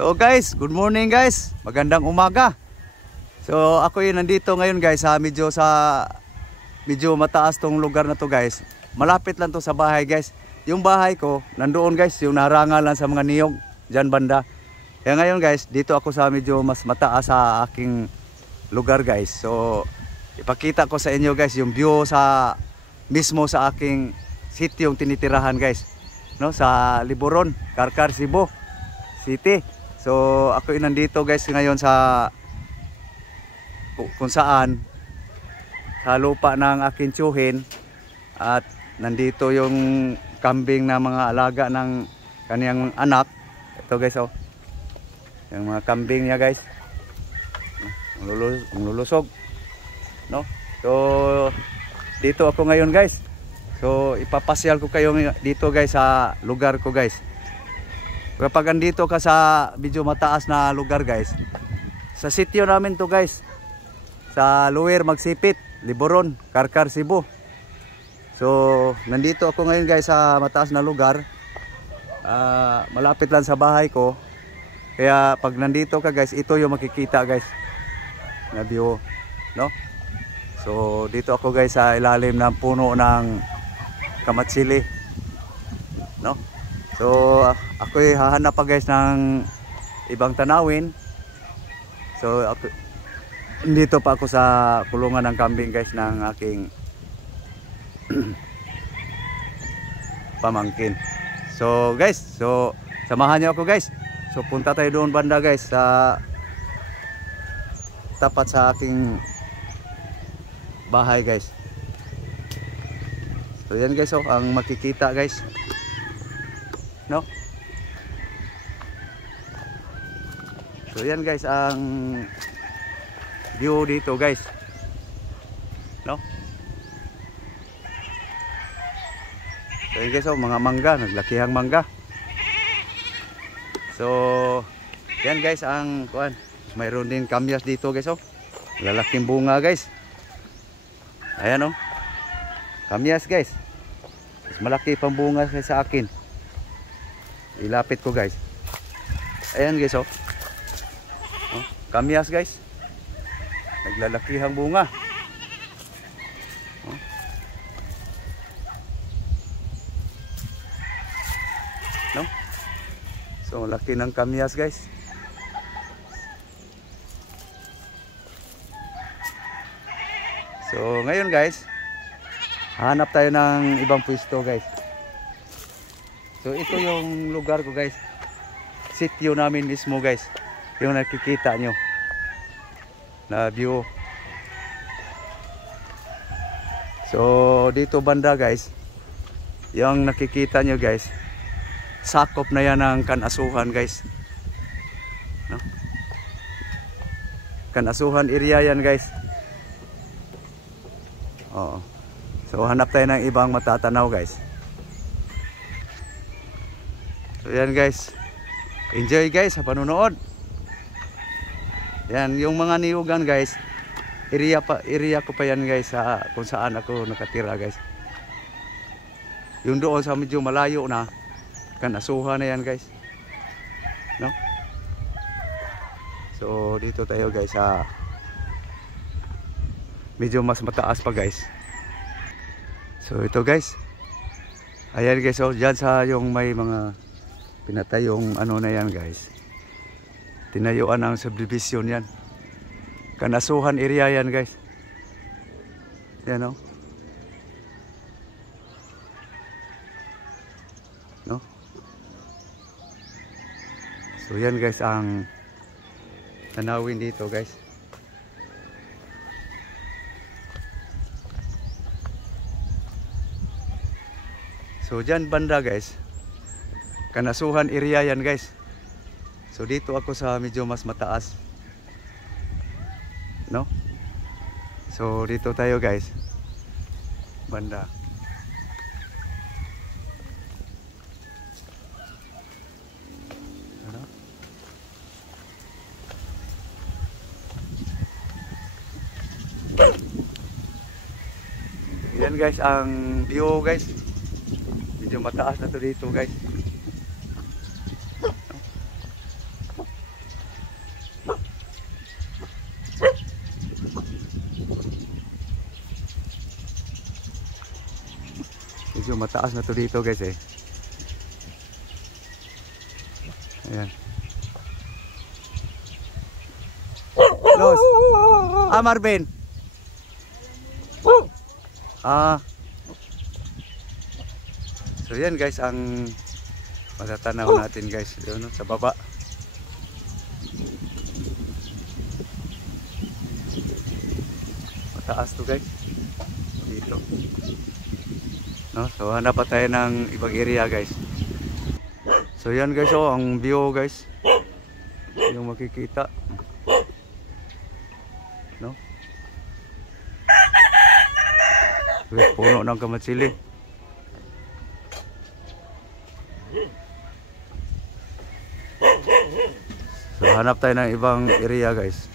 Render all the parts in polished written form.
So guys, good morning guys. Magandang umaga. So ako yung nandito ngayon guys sa medyo mataas tong lugar na to guys. Malapit lang to sa bahay guys. Yung bahay ko nandoon guys, yung narangalan sa mga niyog diyan banda. Kaya ngayon guys, dito ako sa medyo mas mataas sa aking lugar guys. So ipakita ko sa inyo guys yung view sa mismo sa aking sitio yung tinitirahan guys. No, sa Liboron, Karkar, Cebu City. So ako nandito guys ngayon sa kung saan sa lupa ng aking tiyuhin, at nandito yung kambing na mga alaga ng kaniyang anak. Ito guys, oh, yung mga kambing niya guys, lulusog, no? So dito ako ngayon guys. So ipapasyal ko kayo dito guys sa lugar ko guys. Kapag andito ka sa medyo mataas na lugar guys, sa sitio namin to guys, sa Lower Magsipit, Liboron, Karkar, Cebu. So nandito ako ngayon guys sa mataas na lugar, malapit lang sa bahay ko. Kaya pag nandito ka guys, ito yung makikita guys na view, no? So dito ako guys sa ilalim ng puno ng kamatsili, no? So ako hahanap pa guys ng ibang tanawin. So ako, dito pa ako sa kulungan ng kambing guys ng aking pamangkin. So guys, so samahan niyo ako guys. So punta tayo doon banda guys sa tapat sa aking bahay guys. So yan guys, oh, ang makikita guys, no? So yan guys ang view dito guys, no? So yan guys, oh, mga mangga, naglakihang mangga. So yan guys ang kuan, mayroon din kamyas dito guys, oh, lalaking bunga guys. Ayan, oh, kamyas guys, mas malaki pang bunga sa akin. Ilapit ko guys. Ayan guys, oh, oh, kamyas guys, naglalakihang bunga, oh. No? So laki ng kamyas guys. So ngayon guys, hanap tayo ng ibang pwesto guys. So ito yung lugar ko guys, sitio namin mismo guys, yung nakikita nyo na view. So dito banda guys, yung nakikita nyo guys, sakop na yan ng Kanasuhan guys, no? Kanasuhan area yan guys. Oo. So hanap tayo ng ibang matatanaw guys. So yan guys, enjoy guys sa panunood. Yan yung mga niyugan guys, area ko pa yan guys sa kung saan ako nakatira guys. Yung doon sa medyo malayo na Kanasuhan na yan guys, no? So dito tayo guys sa medyo mas mataas pa guys. So ito guys, ayan guys, oh, dyan sa yung may mga pinatayong ano na yan guys, tinayuan ng subdivision yan, Kanasuhan area yan guys. Yan, oh, no? So yan guys ang tanawin dito guys. So dyan banda guys, Kanasuhan area yan guys. So dito ako sa medyo mas mataas, no? So dito tayo guys banda. Ano? Yan guys ang view guys. Medyo mataas na to dito guys. mataas na to dito guys eh. Ayan. Los. Marvin. So yan guys ang matatanaw natin guys doon sa baba. Mataas to guys. Dito. No, so hanap pa tayo ng ibang area guys. So yan guys, oh, ang view guys. Yung makikita. No? Puno ng kamatsili. So hanap tayo ng ibang area guys.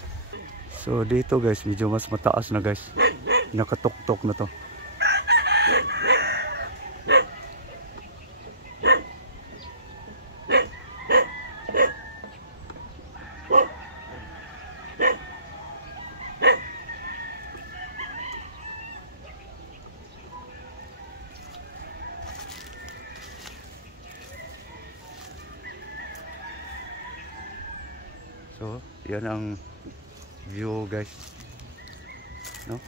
So dito guys, medyo mas mataas na guys. Nakatuktok na to. So, yan ang view guys. No?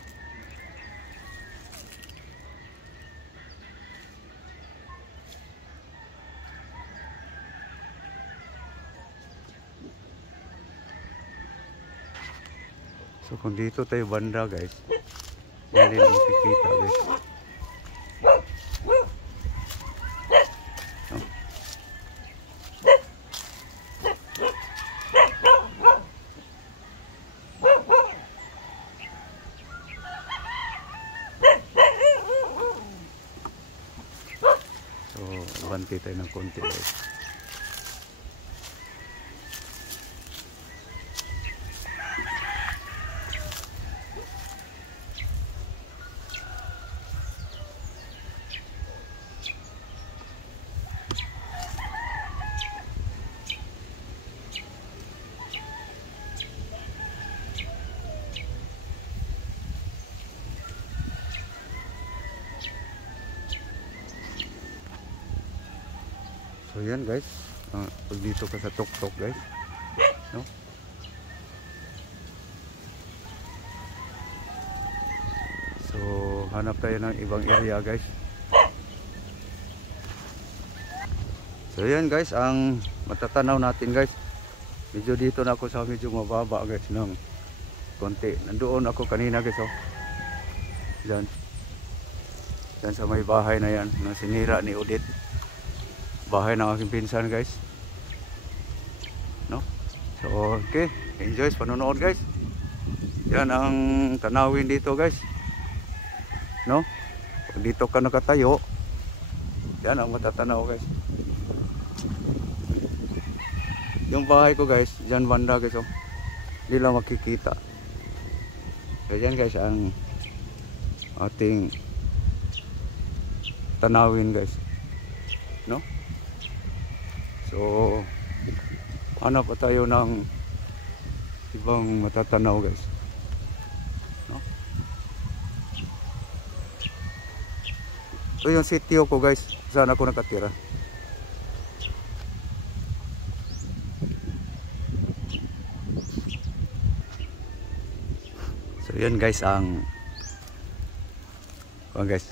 So, kung dito tayo banda guys, yan din makikita guys. So, banti tayo ng konti guys. So yan guys, pag dito ka sa tuktok guys, no? So hanap tayo ng ibang area guys. So yan guys, ang matatanaw natin guys. Medyo dito na ako sa medyo mababa guys ng konti. Nandoon ako kanina guys, oh. Diyan. Diyan sa may bahay na yan, na sinira ni Odette. Bahay ng aking pinsan guys, no? So okay, enjoy sa panonood guys. Yan ang tanawin dito guys, no? Pag dito ka nakatayo, yan ang matatanaw guys. Yung bahay ko guys, dyan banda guys, oh. Hindi lang makikita. So yan guys ang ating tanawin guys, no? So, ano pa tayo ng ibang matatanaw guys, no? So yung sitio ko guys, saan ako nakatira. So yun guys ang guys,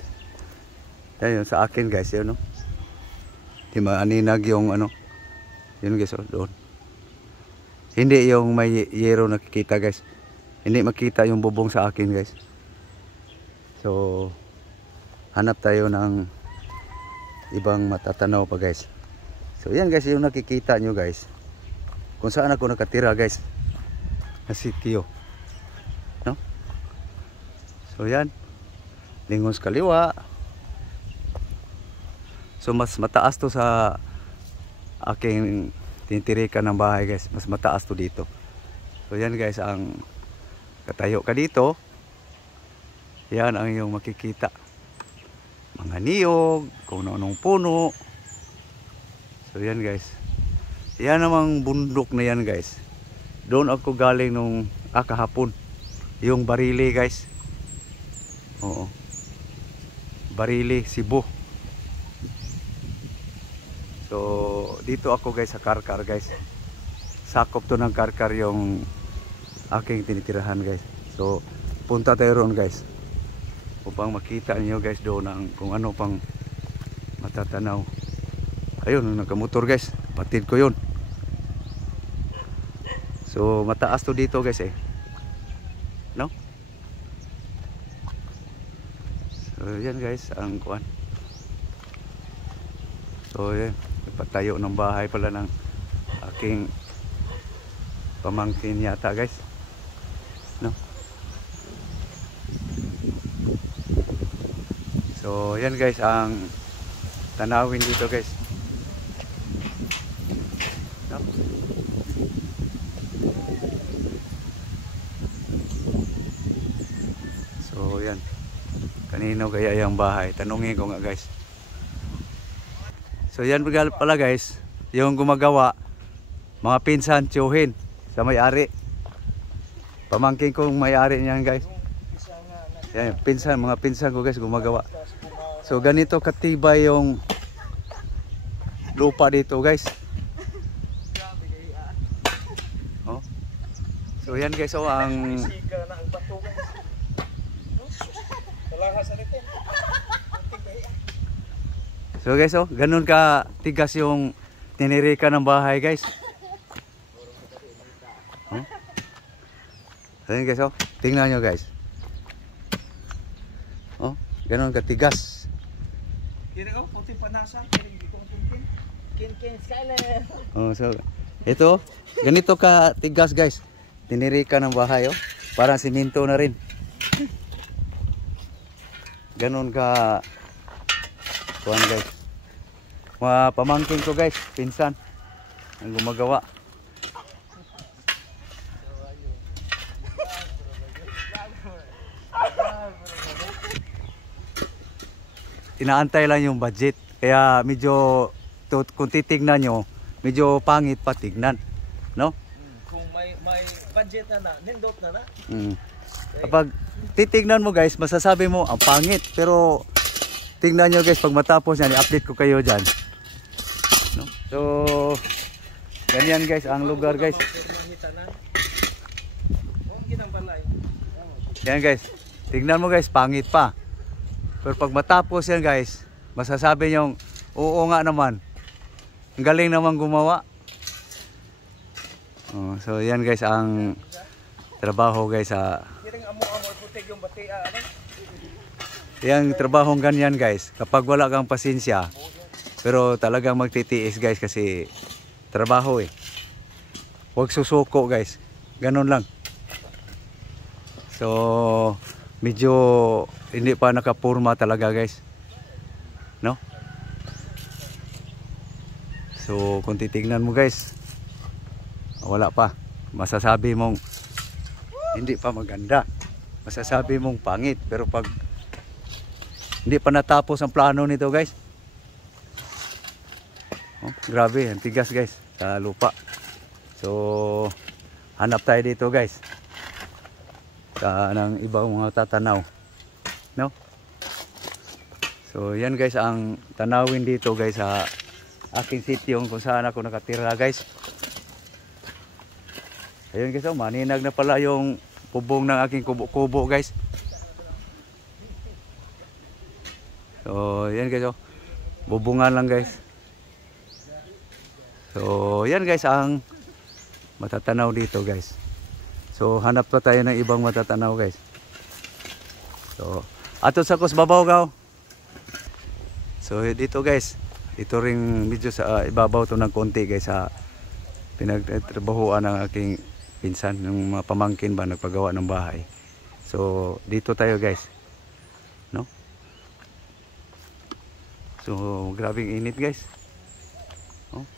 yan yun sa akin guys, yun, no? Di maaninag yung ano. Yun guys, oh, doon. Hindi yung may yero nakikita guys. Hindi makita yung bubong sa akin guys. So hanap tayo ng ibang matatanaw pa guys. So yan guys, yung nakikita nyo guys, kung saan ako nakatira guys, na sitio, no? So yan, lingon sa kaliwa. So mas mataas to sa aking tinitirikan ng bahay guys, mas mataas to dito. So yan guys, ang katayo ka dito, yan ang iyong makikita, mga niyog, kung anong puno. So yan guys, yan namang bundok na yan guys. Doon ako galing nung kahapon, yung Barili guys. Oo, Barili, Cebu. So dito ako guys sa Karkar guys. Sakop to ng Karkar yung aking tinitirahan guys. So punta tayo roon guys upang makita niyo guys doon ang kung ano pang matatanaw. Ayun, nagkamotor guys, patid ko yun. So mataas to dito guys eh, no? So yan guys ang kuan. So yan, patayo ng bahay pala ng aking pamangkin yata guys, no? So yan guys ang tanawin dito guys, no? So yan, kanino kaya yung bahay, tanungin ko nga guys. So yan pala guys, yung gumagawa, mga pinsan tiyuhin sa may-ari. Pamangkin kong may-ari niyan guys. Yan, pinsan, mga pinsan ko guys gumagawa. So ganito katibay yung lupa dito guys. Oh. So yan guys, oh ang so guys, oh, ganun ka tigas yung tinirika ng bahay guys. Oh. Ayan guys, oh, tingnan nyo guys. Oh, ganun ka tigas. Oh, so ito, ganito ka tigas guys. Tinirika ng bahay, oh. Parang siminto na rin. Ganun ka kuan guys. Mga pamangkin ko guys, pinsan ang gumagawa. Inaantay lang yung budget, kaya medyo kung titignan nyo, medyo pangit pa tignan, no? Kung may budget na nindot na. Kapag titignan mo guys, masasabi mo ang pangit, pero tingnan nyo guys, pag matapos yan, i-update ko kayo dyan, no? So ganyan guys ang lugar guys. Yan guys, tingnan mo guys, pangit pa, pero pag matapos yan guys, masasabi nyo, oo nga naman, ang galing naman gumawa. So yan guys ang trabaho guys sa yang trabahong ganyan guys. Kapag wala kang pasensya, pero talagang magtitiis guys, kasi trabaho eh. Huwag susuko guys, ganun lang. So medyo hindi pa nakapurma talaga guys, no? So kung titignan mo guys, wala pa, masasabi mong hindi pa maganda, masasabi mong pangit. Pero pag hindi pa natapos ang plano nito guys, oh, grabe, ang tigas guys sa lupa. So hanap tayo dito guys ng ibang mga tatanaw, no? So yan guys ang tanawin dito guys sa aking sitio kung saan ako nakatira guys. Ayun guys, oh, maninag na pala yung bubong ng aking kubo-kubo guys. So yan guys, oh, bubungan lang guys. So yan guys ang matatanaw dito guys. So hanap pa tayo ng ibang matatanaw guys. So ato sa kusbabaw gaw. So dito guys, ito ring medyo sa ibabaw to ng konti guys sa pinagtrabahuan ng aking pinsan, ng mga pamangkin ba nagpagawa ng bahay. So dito tayo guys, no? So grabing init guys, oh.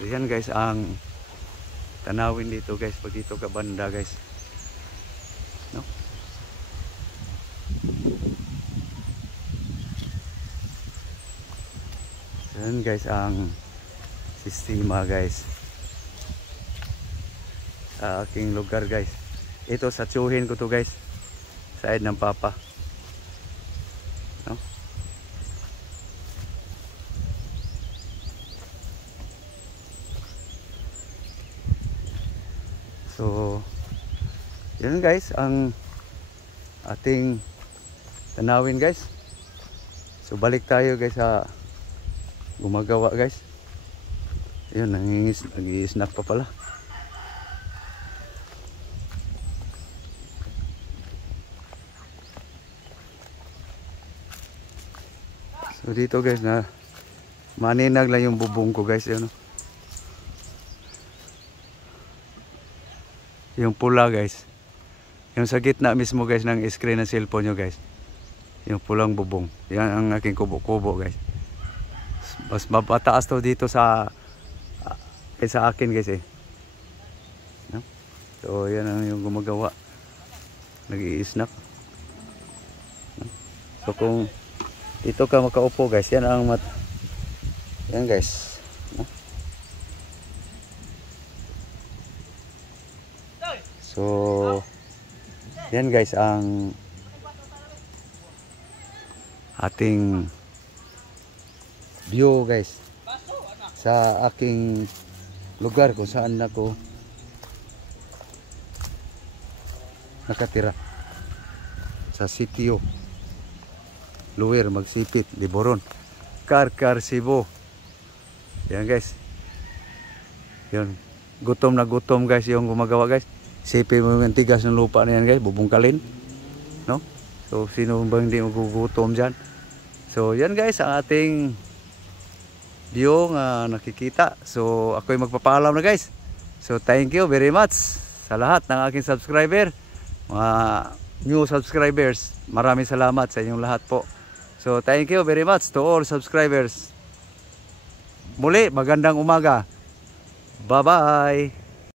So yan guys ang tanawin dito guys pag dito ka banda guys, no? So yan guys ang sistema guys sa aking lugar guys. ito sa tsuhin ko to guys. Side ng papa. No? So, yun guys ang ating tanawin guys. So balik tayo guys sa gumagawa guys. Yun, nag-i-snack pa pala. So dito guys na maninag lang yung bubong ko guys, yun. Yung pula guys. Yung sa gitna mismo guys ng screen ng cellphone nyo guys. Yung pulang bubong. Yan ang aking kubo-kubo guys. Mas mapataas to dito sa akin guys eh. No? So yan ang yung gumagawa. Nag-i-snap. No? So kung dito ka makaupo guys, yan ang yan guys. No? So yan guys ang ating view guys sa aking lugar kung saan ako nakatira sa sitio Luwir, Magsipit, Liboron, Karkar, Cebu. Yan guys. Yan. Gutom na gutom guys yung gumagawa guys. Sipin mo yung tigas ng lupa na yan guys, bubungkalin. No? So sino ba hindi magugutom dyan? So yan guys ang ating view nga nakikita. So ako'y magpapaalam na guys. So thank you very much sa lahat ng aking subscriber. Mga new subscribers. Maraming salamat sa inyong lahat po. So thank you very much to all subscribers. Muli, magandang umaga. Bye-bye.